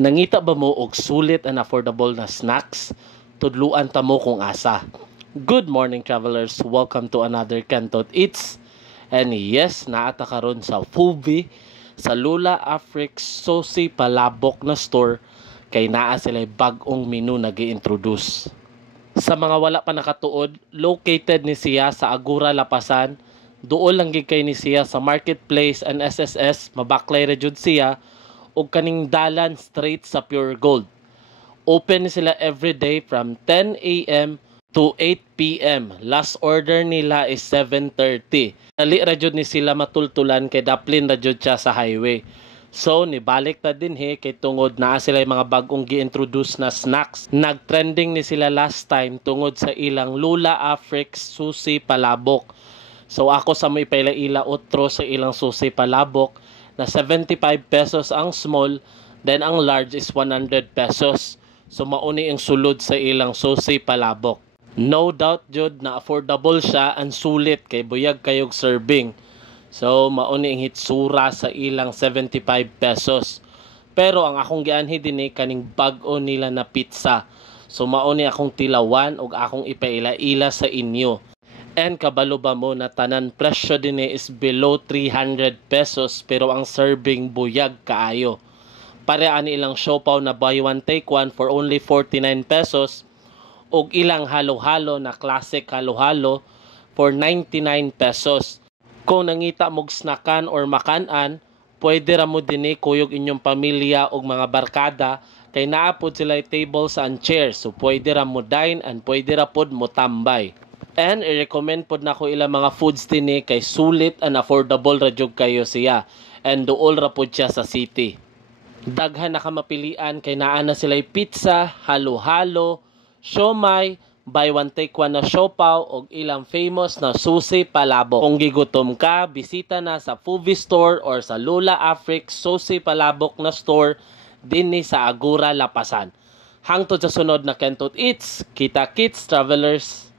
Nangita ba mo og sulit and affordable na snacks? Tudluan ta mo kung asa. Good morning travelers, welcome to another Kantot Eats. And yes, naata karon sa Fubi sa Lula Afrique Sosi Palabok na store kay naa sila bag-ong menu nag-i-introduce. Sa mga wala pa nakatuod, located ni siya sa Agura Lapasan. Duol lang gid kay ni siya sa Marketplace and SSS, mabaklay ra jud siya og kaning dalan straight sa Pure Gold. Open sila every day from 10 a.m. to 8 p.m. Last order nila is 7:30. Dali ra jud ni sila matultulan kay daplin ra jud siya sa highway. So nibalik ta din kay tungod naa sila yung mga bagong gi-introduce na snacks. Nag-trending ni sila last time tungod sa ilang Lula Afrique Susi Palabok. So ako sa may paila-ila otro sa ilang susi palabok na 75 pesos ang small, then ang large is 100 pesos. So mauni ang sulod sa ilang susi palabok. No doubt jud na affordable siya and sulit kay buyag kayog serving. So mauni ang hitsura sa ilang 75 pesos. Pero ang akong gianhi dinhi kaning bag-o nila na pizza. So mauni akong tilawan og akong ipaila-ila sa inyo. And kabalo ba mo na tanan presyo din is below 300 pesos pero ang serving buyag kaayo. Pare ani ilang siopaw na buy one take one for only 49 pesos ug ilang halo-halo na classic halo-halo for 99 pesos. Kung nangita mog snackan or makanan, pwede ra mo dinhi kuyog inyong pamilya ug mga barkada kay naa pod sila tables and chairs. So pwede ra mo dine and pwede ra pod mo tambay. And i-recommend pod na ko ilang mga foods din kay sulit and affordable ra jud kayo siya. And duol ra pod siya sa city. Daghan na ka mapilian kay naa na sila pizza, halo-halo, siomai, buy one take one na siopaw og ilang famous na susi palabok. Kung gigutom ka, bisita na sa Fubi store or sa Lula Afrique Susi Palabok na store dinhi sa Agura Lapasan. Hangtod sa sunod na Kantot Eats, kita kits travelers.